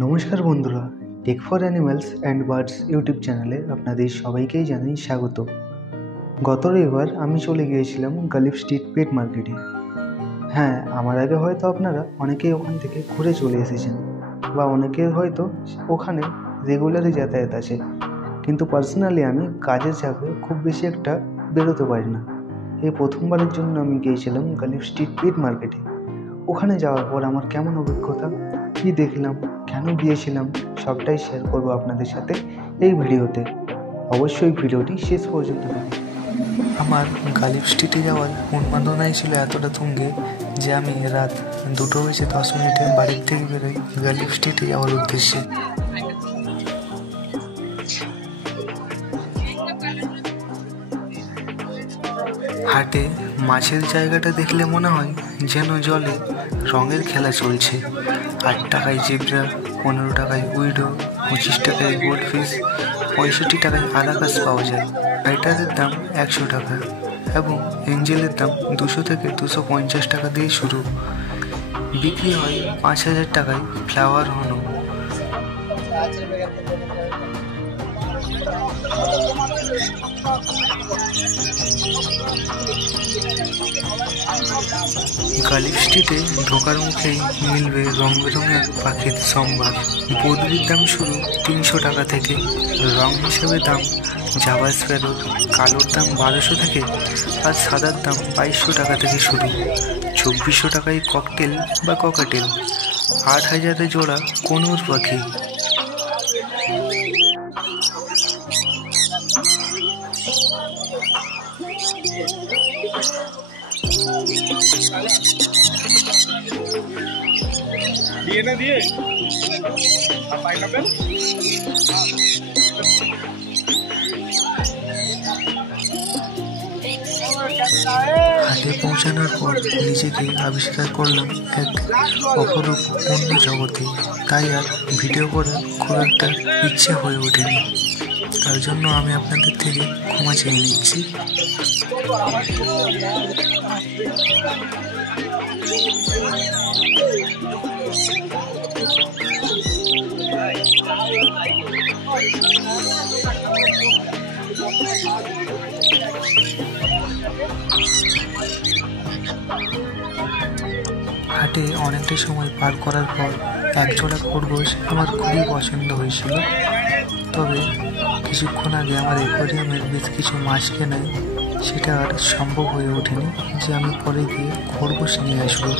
নমস্কার বন্ধুরা, tech for animals and birds YouTube চ্যানেলে আপনাদের সবাইকেই জানাই স্বাগত। গত রবিবার আমি চলে গিয়েছিলাম গালিফ স্ট্রিট পেট মার্কেটে। হ্যাঁ, আমার আগে হয়তো আপনারা অনেকেই ওখান থেকে ঘুরে চলে এসেছেন বা অনেকের হয়তো ওখানে রেগুলারই যাতায়াত আছে, কিন্তু পার্সোনালি আমি কাজের চাপে খুব বেশি একটা বেরোতে পারি না। এই প্রথমবারের জন্য আমি গিয়েছিলাম গালিফ স্ট্রিট পেট মার্কেটে। ওখানে যাওয়ার পর আমার কেমন অভিজ্ঞতা, কী দেখলাম, কেন গিয়েছিলাম, সবটাই শেয়ার করবো আপনাদের সাথে এই ভিডিওতে। অবশ্যই ভিডিওটি শেষ পর্যন্ত দেখুন। আমার গালিফ স্ট্রিটে যাওয়ার উন্মাদনাই ছিল এতটা তুঙ্গে যে আমি রাত 2:10 বাড়ির থেকে বেরোই গালিফ স্ট্রিটে যাওয়ার উদ্দেশ্যে। হাটে মাছের জায়গাটা দেখলে মনে হয় যেন জলে রঙের খেলা চলছে। 8 টাকায় জিব্রা, 15 টাকায় উইডো, 25 টাকায় গোল্ডফিশ, 65 টাকায় আদাকাস পাওয়া যায়। ফাইটারের দাম 100 টাকা এবং এঞ্জেলের দাম 200 থেকে 250 টাকা দিয়ে শুরু। বিক্রি হয় 5000 টাকায় ফ্লাওয়ার হনো। গালিফ স্ট্রিটে ঢোকার মুখেই মিলবে রং বেরঙের পাখির সম্ভার। বদলির দাম শুরু 300 টাকা থেকে। রং হিসেবে দাম জাভা স্প্যারোর কালোর দাম 1200 থেকে আর সাদার দাম 2200 টাকা থেকে শুরু। 2400 টাকায় ককটেল বা ককাটেল। 8000 জোড়া কনুর পাখি। হাটে পৌঁছানোর পর নিজেকে আবিষ্কার করলাম এক অপরূপ অন্য জগতে। তাই আর ভিডিও করার খুব একটা ইচ্ছে হয়ে ওঠেনি। তার জন্য আমি আপনাদের থেকে ক্ষমা চেয়ে নিচ্ছি। হাটে অনেকটা সময় পার করার পর একজোড়া খরগোশ আমার খুবই পছন্দ হয়েছিল। তবে কিছুক্ষণ আগে আমার অ্যাকোয়ারিয়ামের বেশ কিছু মাছ কেনায় সেটা আর সম্ভব হয়ে ওঠেনি যে আমি পরে গিয়ে খরগোশ নিয়ে আসবো।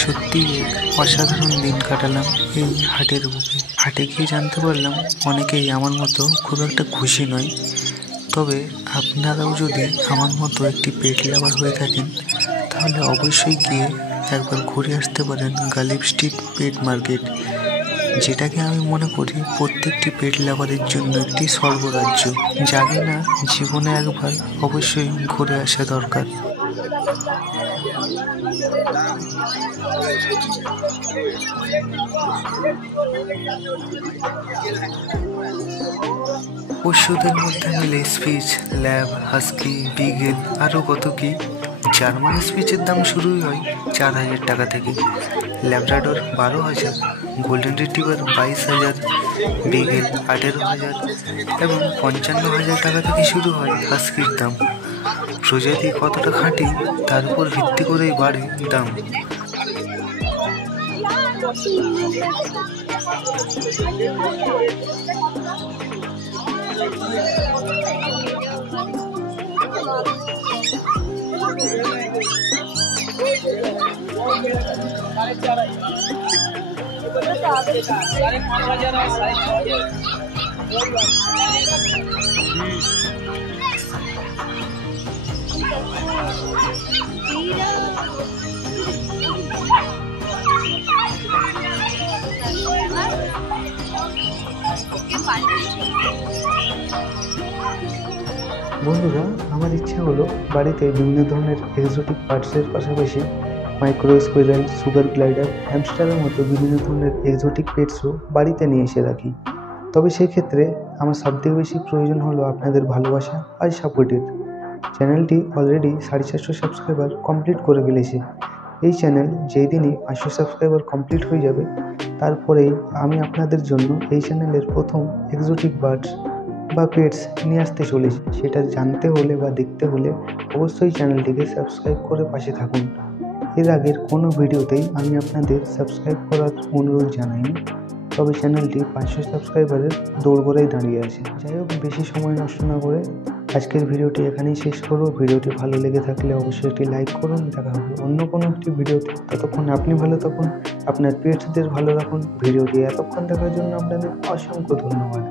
সত্যি এক অসাধারণ দিন কাটালাম এই হাটের বুকে। হাটে গিয়ে জানতে পারলাম অনেকেই আমার মতো খুব একটা খুশি নয়। তবে আপনারাও যদি আমার মতো একটি পেট লাভার হয়ে থাকেন তাহলে অবশ্যই গিয়ে একবার ঘুরে আসতে পারেন গালিফ স্ট্রিট পেট মার্কেট, যেটাকে আমি মনে করি প্রত্যেকটি পেট লাভারের জন্য একটি স্বর্গরাজ্য। জানি না, জীবনে একবার অবশ্যই ঘুরে আসা দরকার। পশুদের মধ্যে মিলে স্পিচ, ল্যাব, হাস্কি, বিগেল আরও কত কি। জার্মান স্পিচের দাম শুরুই হয় 4000 টাকা থেকে। ল্যাব্রাডোর 12,000, গোল্ডেন রিট্রিভার 22,000, বিগেল 18,000 এবং 55,000 টাকা থেকে শুরু হয় হাস্কির দাম। প্রজাতি কতটা খাঁটি তার উপর ভিত্তি করেই বাড়ে দাম। বন্ধুরা, আমার ইচ্ছা হলো বাড়িতে বিভিন্ন ধরনের এক্সোটিক পার্টসের পাশাপাশি মাইক্রো স্কুইরেল, সুগার গ্লাইডার, হ্যামস্টারের মতো বিভিন্ন ধরনের এক্সোটিক পেটসও বাড়িতে নিয়ে এসে রাখি। তবে সেক্ষেত্রে আমার সবথেকে বেশি প্রয়োজন হলো আপনাদের ভালোবাসা আর সাপোর্টের। চ্যানেলটি অলরেডি 450 সাবস্ক্রাইবার কমপ্লিট করে ফেলেছে। এই চ্যানেল যেই দিনই 500 সাবস্ক্রাইবার কমপ্লিট হয়ে যাবে তারপরেই আমি আপনাদের জন্য এই চ্যানেলের প্রথম এক্সোটিক বার্ডস বা পেটস নিয়ে আসতে চলেছি। সেটা জানতে হলে বা দেখতে হলে অবশ্যই চ্যানেলটিকে সাবস্ক্রাইব করে পাশে থাকুন। এর আগের কোনো ভিডিওতেই আমি আপনাদের সাবস্ক্রাইব করার অনুরোধ জানাইনি, তবে চ্যানেলটি 500 সাবস্ক্রাইবারের দোরগোড়ায় দাঁড়িয়ে আছে। যাই হোক, বেশি সময় নষ্ট না করে আজকের ভিডিওটি এখানেই শেষ করব। ভিডিওটি ভালো লেগে থাকলে অবশ্যই একটি লাইক করুন। দেখা হবে অন্য কোনো একটি ভিডিওতে। ততক্ষণ আপনি ভালো থাকুন, আপনার পেটসদের ভালো রাখুন। ভিডিওটি এতক্ষণ দেখার জন্য আপনাদের অসংখ্য ধন্যবাদ।